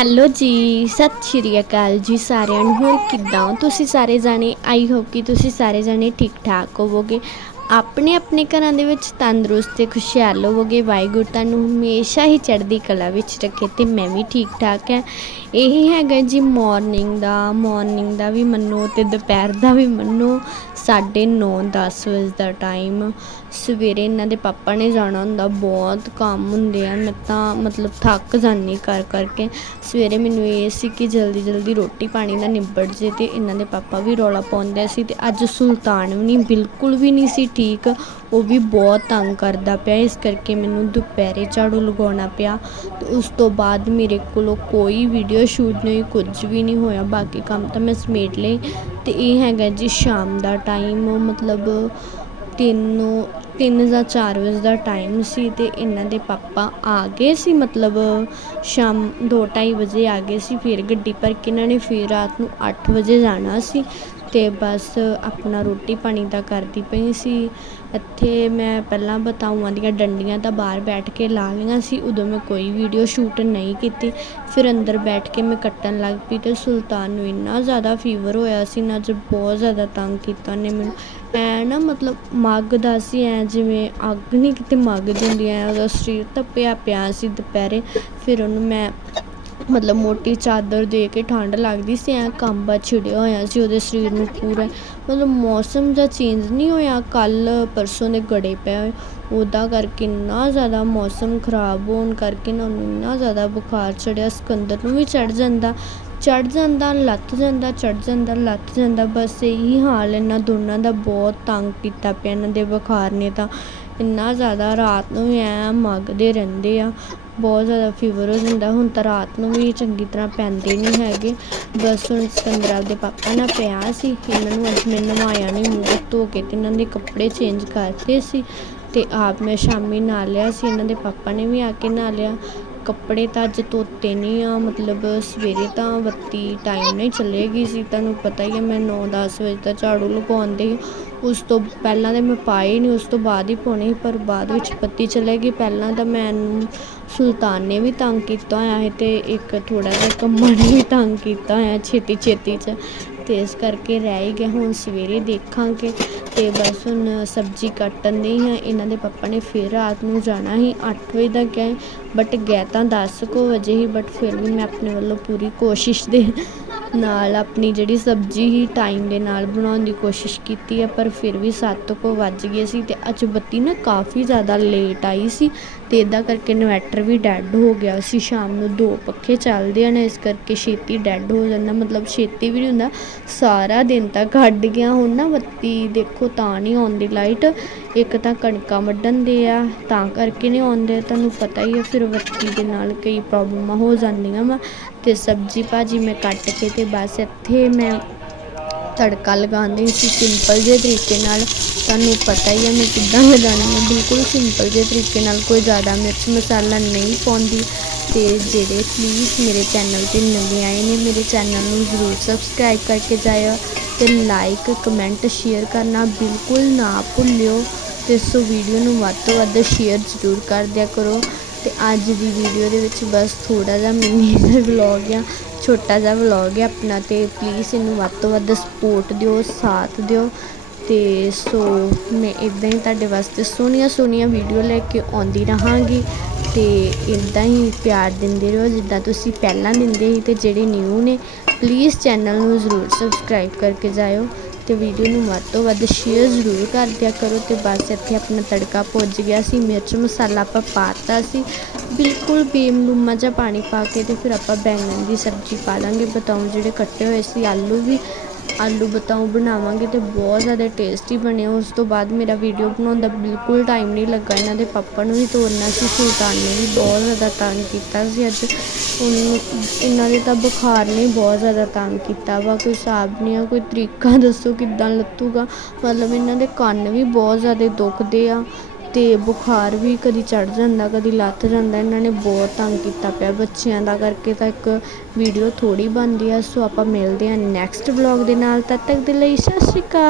Hello ਜੀ, ਸਤਿ ਸ਼੍ਰੀ ਅਕਾਲ ਜੀ ਸਾਰਿਆਂ ਨੂੰ। ਹੋਰ ਕਿੱਦਾਂ ਹੋ? ਤੁਸੀਂ ਸਾਰੇ ਜਾਣੇ? ਆਈ ਹੋਪ ਕਿ ਤੁਸੀਂ ਸਾਰੇ ਜਾਣੇ ਠੀਕ ਠਾਕ ਹੋਵੋਗੇ। ਆਪਣੇ ਆਪਣੇ ਘਰਾਂ ਦੇ ਵਿੱਚ ਤੰਦਰੁਸਤ ਤੇ ਖੁਸ਼ਹਾਲ ਹੋਵੋਗੇ। ਵਾਹਿਗੁਰੂ ਤੁਹਾਨੂੰ ਹਮੇਸ਼ਾ ਹੀ ਚੜ੍ਹਦੀ ਕਲਾ ਵਿੱਚ ਰੱਖੇ ਤੇ ਮੈਂ ਵੀ ਠੀਕ ਠਾਕ ਹੈ। ਇਹੀ ਹੈਗਾ ਜੀ ਮਾਰਨਿੰਗ ਦਾ ਮਾਰਨਿੰਗ ਦਾ ਵੀ ਮੰਨੋ ਤੇ ਦੁਪਹਿਰ ਦਾ ਵੀ ਮੰਨੋ। 9:30 10 ਵਜੇ ਦਾ ਟਾਈਮ ਸਵੇਰੇ ਇਹਨਾਂ ਦੇ ਪਾਪਾ ਨੇ ਜਾਣਾ ਹੁੰਦਾ, ਬਹੁਤ ਕੰਮ ਹੁੰਦੇ ਆ, ਮੈਂ ਤਾਂ ਮਤਲਬ ਥੱਕ ਜਾਂਦੀ ਕਰ ਕਰਕੇ। ਸਵੇਰੇ ਮੈਨੂੰ ਇਹ ਸੀ ਕਿ ਜਲਦੀ ਜਲਦੀ ਰੋਟੀ ਪਾਣੀ ਦਾ ਨਿਬੜ ਜੇ ਤੇ ਇਹਨਾਂ ਦੇ ਪਾਪਾ ਵੀ ਰੌਲਾ ਪਾਉਂਦੇ ਸੀ ਤੇ ਅੱਜ ਸੁਲਤਾਨ ਵੀ ਨਹੀਂ, ਬਿਲਕੁਲ ਵੀ ਨਹੀਂ ਸੀ ਠੀਕ। ਉਹ ਵੀ ਬਹੁਤ ਤੰਗ ਕਰਦਾ ਪਿਆ, ਇਸ ਕਰਕੇ ਮੈਨੂੰ ਦੁਪਹਿਰੇ ਝਾੜੂ ਲਗਾਉਣਾ ਪਿਆ। ਤੇ ਉਸ ਤੋਂ ਬਾਅਦ ਮੇਰੇ ਕੋਲੋਂ ਕੋਈ ਵੀਡੀਓ ਸ਼ੂਟ ਨਹੀਂ, ਕੁਝ ਵੀ ਨਹੀਂ ਹੋਇਆ, ਬਾਕੀ ਕੰਮ ਤਾਂ ਮੈਂ ਸਮੇਟ ਲਏ। ਤੇ ਇਹ ਹੈਗਾ ਜੀ ਸ਼ਾਮ ਦਾ ਟਾਈਮ ਮਤਲਬ ਤਿੰਨ ਤਿੰਨ ਜਾਂ ਚਾਰ ਵਜੇ ਦਾ ਟਾਈਮ ਸੀ ਅਤੇ ਇਹਨਾਂ ਦੇ ਪਾਪਾ ਆ ਗਏ ਸੀ, ਮਤਲਬ ਸ਼ਾਮ ਦੋ ਢਾਈ ਵਜੇ ਆ ਗਏ ਸੀ, ਫਿਰ ਗੱਡੀ ਭਰ ਕੇ ਇਹਨਾਂ ਨੇ ਫਿਰ ਰਾਤ ਨੂੰ ਅੱਠ ਵਜੇ ਜਾਣਾ ਸੀ। ਤੇ ਬਸ ਆਪਣਾ ਰੋਟੀ ਪਾਣੀ ਤਾਂ ਕਰਦੀ ਪਈ ਸੀ। ਇੱਥੇ ਮੈਂ ਪਹਿਲਾਂ ਬਤਾਊਆਂ ਦੀਆਂ ਡੰਡੀਆਂ ਤਾਂ ਬਾਹਰ ਬੈਠ ਕੇ ਲਾ ਲਈਆਂ ਸੀ, ਉਦੋਂ ਮੈਂ ਕੋਈ ਵੀਡੀਓ ਸ਼ੂਟ ਨਹੀਂ ਕੀਤੀ। ਫਿਰ ਅੰਦਰ ਬੈਠ ਕੇ ਮੈਂ ਕੱਟਣ ਲੱਗ ਪਈ ਅਤੇ ਸੁਲਤਾਨ ਨੂੰ ਇੰਨਾ ਜ਼ਿਆਦਾ ਫੀਵਰ ਹੋਇਆ ਸੀ, ਨਾ ਅੱਜ ਬਹੁਤ ਜ਼ਿਆਦਾ ਤੰਗ ਕੀਤਾ ਉਹਨੇ ਮੈਨੂੰ। ਐ ਨਾ ਮਤਲਬ ਮੱਗਦਾ ਸੀ, ਐ ਜਿਵੇਂ ਅੱਗ ਨਹੀਂ ਕਿਤੇ ਮੱਗਦੀ ਜਾਂਦੀ ਐ ਉਹਦਾ ਸਰੀਰ ਤਪਿਆ ਪਿਆ ਸੀ ਦੁਪਹਿਰੇ। ਫਿਰ ਉਹਨੂੰ ਮੈਂ ਮਤਲਬ ਮੋਟੀ ਚਾਦਰ ਦੇ ਕੇ ਠੰਡ ਲੱਗਦੀ ਸੀ, ਐਂ ਕੰਬਾ ਛਿੜਿਆ ਹੋਇਆ ਸੀ ਉਹਦੇ ਸਰੀਰ ਨੂੰ ਪੂਰਾ। ਮਤਲਬ ਮੌਸਮ ਦਾ ਚੇਂਜ ਨਹੀਂ ਹੋਇਆ, ਕੱਲ ਪਰਸੋਂ ਦੇ ਗੜੇ ਪਏ ਹੋਏ। ਉਹਦਾ ਕਰਕੇ ਇੰਨਾ ਜ਼ਿਆਦਾ ਮੌਸਮ ਖਰਾਬ ਹੋਣ ਕਰਕੇ ਨਾ ਉਹਨੂੰ ਇੰਨਾ ਜ਼ਿਆਦਾ ਬੁਖਾਰ ਚੜਿਆ ਸਿਕੰਦਰ ਨੂੰ ਵੀ ਚੜ ਜਾਂਦਾ ਚੜ ਜਾਂਦਾ ਲੱਤ ਜਾਂਦਾ ਚੜ ਜਾਂਦਾ ਲੱਤ ਜਾਂਦਾ। ਬਸ ਇਹੀ ਹਾਲ ਇਹਨਾਂ ਦੋਨਾਂ ਦਾ, ਬਹੁਤ ਤੰਗ ਕੀਤਾ ਪਿਆ ਇਹਨਾਂ ਦੇ ਬੁਖਾਰ ਨੇ ਤਾਂ। ਇੰਨਾ ਜ਼ਿਆਦਾ ਰਾਤ ਨੂੰ ਵੀ ਐ ਮੱਗਦੇ ਰਹਿੰਦੇ ਆ, ਬਹੁਤ ਜ਼ਿਆਦਾ ਫੀਵਰ ਹੋ ਜਾਂਦਾ, ਹੁਣ ਤਾਂ ਰਾਤ ਨੂੰ ਵੀ ਚੰਗੀ ਤਰ੍ਹਾਂ ਪੈਂਦੇ ਨਹੀਂ ਹੈਗੇ। ਬਸ ਹੁਣ ਸਿਕੰਦਰ ਦੇ ਪਾਪਾ ਨਾਲ ਪਿਆ ਸੀ ਇਹਨਾਂ ਨੂੰ ਅੱਜ ਮੈਂ ਨਵਾਇਆ ਨਹੀਂ ਮੂੰਹ ਧੋ ਕੇ ਤੇ ਇਹਨਾਂ ਦੇ ਕੱਪੜੇ ਚੇਂਜ ਕਰਤੇ ਸੀ ਤੇ ਆਪ ਮੈਂ ਸ਼ਾਮੀ ਨਾਲ ਲਿਆ ਸੀ, ਇਹਨਾਂ ਦੇ ਪਾਪਾ ਨੇ ਵੀ ਆ ਕੇ ਨਹਾ ਲਿਆ। ਕੱਪੜੇ ਤਾਂ ਅੱਜ ਧੋਤੇ ਨਹੀਂ ਆ, ਮਤਲਬ ਸਵੇਰੇ ਤਾਂ ਬੱਤੀ ਟਾਈਮ ਨਹੀਂ ਚੱਲੇਗੀ ਸੀ, ਤੁਹਾਨੂੰ ਪਤਾ ਹੀ ਹੈ ਮੈਂ 9-10 ਵਜੇ ਤਾਂ ਝਾੜੂ ਲਗਾਉਂਦੀ ਉਸ ਤੋਂ ਪਹਿਲਾਂ ਤਾਂ ਮੈਂ ਪਾਏ ਨਹੀਂ, ਉਸ ਤੋਂ ਬਾਅਦ ਹੀ ਪਾਉਣੇ ਪਰ ਬਾਅਦ ਵਿੱਚ ਬੱਤੀ ਚਲੇਗੀ ਪਹਿਲਾਂ ਤਾਂ ਮੈਨੂੰ ਸੁਲਤਾਨ ਨੇ ਵੀ ਤੰਗ ਕੀਤਾ ਹੋਇਆ ਹੈ ਤੇ ਇੱਕ ਥੋੜਾ ਜਿਹਾ ਕੰਮਾਂ ਨੇ ਵੀ ਤੰਗ ਕੀਤਾ ਹੋਇਆ ਛੇਤੀ ਛੇਤੀ 'ਚ। ਤੇ ਇਸ ਕਰਕੇ ਰਹਿ ਹੀ ਗਿਆ। ਹੁਣ ਸਵੇਰੇ ਦੇਖਾਂਗੇ ਤੇ ਬਸ ਹੁਣ ਸਬਜ਼ੀ ਕੱਟਣ ਦੀ ਹਾਂ। ਇਹਨਾਂ ਦੇ ਪਾਪਾ ਨੇ ਫਿਰ ਰਾਤ ਨੂੰ ਜਾਣਾ ਹੀ 8 ਵਜੇ ਦਾ ਗਏ ਬਟ ਗਏ ਤਾਂ 10 ਕੁ ਵਜੇ ਹੀ ਬਟ ਫਿਰ ਵੀ ਮੈਂ ਆਪਣੇ ਵੱਲੋਂ ਪੂਰੀ ਕੋਸ਼ਿਸ਼ ਦੇ ਨਾਲ ਆਪਣੀ ਜਿਹੜੀ ਸਬਜ਼ੀ ਹੀ ਟਾਈਮ ਦੇ ਨਾਲ ਬਣਾਉਣ ਦੀ ਕੋਸ਼ਿਸ਼ ਕੀਤੀ ਹੈ, ਪਰ ਫਿਰ ਵੀ 7 ਕੁ ਵੱਜ ਗਏ ਸੀ ਤੇ ਅੱਜ ਬੱਤੀ ਨਾ ਕਾਫੀ ਜ਼ਿਆਦਾ ਲੇਟ ਆਈ ਸੀ ਤੇ ਇਦਾਂ ਕਰਕੇ ਇਨਵੈਟਰ ਵੀ ਡੈੱਡ ਹੋ ਗਿਆ ਸੀ। ਸ਼ਾਮ ਨੂੰ ਦੋ ਪੱਖੇ ਚੱਲਦੇ ਹਨ, ਇਸ ਕਰਕੇ ਛੇਤੀ ਡੈੱਡ ਹੋ ਜਾਂਦਾ। ਮਤਲਬ ਛੇਤੀ ਵੀ ਨਹੀਂ ਹੁੰਦਾ, ਸਾਰਾ ਦਿਨ ਤਾਂ ਕੱਢ ਗਿਆ। ਹੁਣ ਨਾ ਬੱਤੀ ਦੇਖੋ ਤਾਂ ਨਹੀਂ ਆਉਂਦੀ ਲਾਈਟ ਇੱਕ ਤਾਂ ਕਣਕਾਂ ਵੱਢਣ ਦੇ ਆ, ਤਾਂ ਕਰਕੇ ਨਹੀਂ ਆਉਂਦੇ। ਤੁਹਾਨੂੰ ਪਤਾ ਹੀ ਹੈ ਫਿਰ ਬੱਤੀ ਦੇ ਨਾਲ ਕਈ ਪ੍ਰੋਬਲਮਾਂ ਹੋ ਜਾਂਦੀਆਂ ਵਾ। ਤੇ ਸਬਜ਼ੀ ਭਾਜੀ ਮੈਂ ਕੱਟ ਕੇ ਤੇ ਬਸ ਇੱਥੇ ਮੈਂ ਤੜਕਾ ਲਗਾਉਂਦੀ ਸੀ ਸਿੰਪਲ ਜਿਹੇ ਤਰੀਕੇ ਨਾਲ। ਤੁਹਾਨੂੰ ਪਤਾ ਹੀ ਹੈ ਮੈਂ ਕਿੱਦਾਂ ਲਗਾਉਂਦੀ ਹਾਂ ਬਿਲਕੁਲ ਸਿੰਪਲ ਜਿਹੇ ਤਰੀਕੇ ਨਾਲ ਕੋਈ ਜ਼ਿਆਦਾ ਮਿਰਚ ਮਸਾਲਾ ਨਹੀਂ ਪਾਉਂਦੀ। ਤੇ ਜਿਹੜੇ ਪਲੀਜ਼ ਮੇਰੇ ਚੈਨਲ ਤੇ ਨਵੇਂ ਆਏ ਨੇ, ਮੇਰੇ ਚੈਨਲ ਨੂੰ ਜ਼ਰੂਰ ਸਬਸਕ੍ਰਾਈਬ ਕਰਕੇ ਜਾਇਓ। ਅਤੇ ਲਾਈਕ ਕਮੈਂਟ ਸ਼ੇਅਰ ਕਰਨਾ ਬਿਲਕੁਲ ਨਾ ਭੁੱਲਿਓ ਤੇ ਸੋ ਵੀਡੀਓ ਨੂੰ ਵੱਧ ਤੋਂ ਵੱਧ ਸ਼ੇਅਰ ਜ਼ਰੂਰ ਕਰ ਦਿਆ ਕਰੋ ਤੇ ਅੱਜ ਦੀ ਵੀਡੀਓ ਦੇ ਵਿੱਚ ਬਸ ਥੋੜਾ ਜਿਹਾ ਮਿਨੀ ਵਲੌਗ ਆ ਛੋਟਾ ਜਿਹਾ ਵਲੌਗ ਹੈ ਆਪਣਾ ਤੇ ਪਲੀਜ਼ ਇਹਨੂੰ ਵੱਧ ਤੋਂ ਵੱਧ ਸਪੋਰਟ ਦਿਓ, ਸਾਥ ਦਿਓ ਅਤੇ ਸੋ ਮੈਂ ਇੱਦਾਂ ਹੀ ਤੁਹਾਡੇ ਵਾਸਤੇ ਸੋਹਣੀਆਂ ਸੋਹਣੀਆਂ ਵੀਡੀਓ ਲੈ ਕੇ ਆਉਂਦੀ ਰਹਾਂਗੀ ਤੇ ਇਦਾਂ ਹੀ ਪਿਆਰ ਦਿੰਦੇ ਰਹੋ ਜਿੱਦਾਂ ਤੁਸੀਂ ਪਹਿਲਾਂ ਦਿੰਦੇ ਸੀ ਤੇ ਜਿਹੜੇ ਨਿਊ ਨੇ ਪਲੀਜ਼ ਚੈਨਲ ਨੂੰ ਜ਼ਰੂਰ ਸਬਸਕ੍ਰਾਈਬ ਕਰਕੇ ਜਾਇਓ ਤੇ ਵੀਡੀਓ ਨੂੰ ਵੱਧ ਤੋਂ ਵੱਧ ਸ਼ੇਅਰ ਜ਼ਰੂਰ ਕਰ ਦਿਆ ਕਰੋ ਤੇ ਬਸ ਇੱਥੇ ਆਪਣਾ ਤੜਕਾ ਪੁੱਜ ਗਿਆ ਸੀ, ਮਿਰਚ ਮਸਾਲਾ ਆਪਾਂ ਪਾਤਾ ਸੀ, ਬਿਲਕੁਲ ਬੇਮਲੂਮਾ ਜਿਹਾ ਪਾਣੀ ਪਾ ਕੇ ਤੇ ਫਿਰ ਆਪਾਂ ਬੈਂਗਣ ਦੀ ਸਬਜ਼ੀ ਪਾ ਦਾਂਗੇ ਬਤਾਉ ਜਿਹੜੇ ਕੱਟੇ ਹੋਏ ਸੀ, ਆਲੂ ਵੀ ਆਲੂ ਬਤਾਉ ਬਣਾਵਾਂਗੇ ਤੇ ਬਹੁਤ ਜ਼ਿਆਦਾ ਟੇਸਟੀ ਬਣਿਆ ਉਸ ਤੋਂ ਬਾਅਦ ਮੇਰਾ ਵੀਡੀਓ ਬਣਾਉਣ ਦਾ ਬਿਲਕੁਲ ਟਾਈਮ ਨਹੀਂ ਲੱਗਾ। ਇਹਨਾਂ ਦੇ ਪਾਪਾ ਨੂੰ ਵੀ ਤੋਰਨਾ ਸੀ, ਸੁਲਤਾਨ ਨੇ ਵੀ ਬਹੁਤ ਜ਼ਿਆਦਾ ਤੰਗ ਕੀਤਾ ਸੀ ਅੱਜ। ਉਹਨੂੰ ਇਹਨਾਂ ਦੇ ਤਾਂ ਬੁਖਾਰ ਨੇ ਬਹੁਤ ਜ਼ਿਆਦਾ ਤੰਗ ਕੀਤਾ ਵਾ। ਕੋਈ ਹਿਸਾਬ ਨਹੀਂ ਆ, ਕੋਈ ਤਰੀਕਾ ਦੱਸੋ ਕਿੱਦਾਂ ਲੱਤੂਗਾ ਮਤਲਬ ਇਹਨਾਂ ਦੇ ਕੰਨ ਵੀ ਬਹੁਤ ਜ਼ਿਆਦਾ ਦੁਖਦੇ ਆ। ਅਤੇ ਬੁਖਾਰ ਵੀ ਕਦੀ ਚੜ੍ਹ ਜਾਂਦਾ, ਕਦੀ ਲੱਥ ਜਾਂਦਾ। ਇਹਨਾਂ ਨੇ ਬਹੁਤ ਤੰਗ ਕੀਤਾ ਪਿਆ ਬੱਚਿਆਂ ਦਾ ਕਰਕੇ ਤਾਂ ਇੱਕ ਵੀਡੀਓ ਥੋੜ੍ਹੀ ਬਣਦੀ ਆ। ਸੋ ਆਪਾਂ ਮਿਲਦੇ ਹਾਂ ਨੈਕਸਟ ਵਲੌਗ ਦੇ ਨਾਲ। ਤਦ ਤੱਕ ਦੇ ਲਈ ਸਤਿ ਸ਼੍ਰੀ ਅਕਾਲ।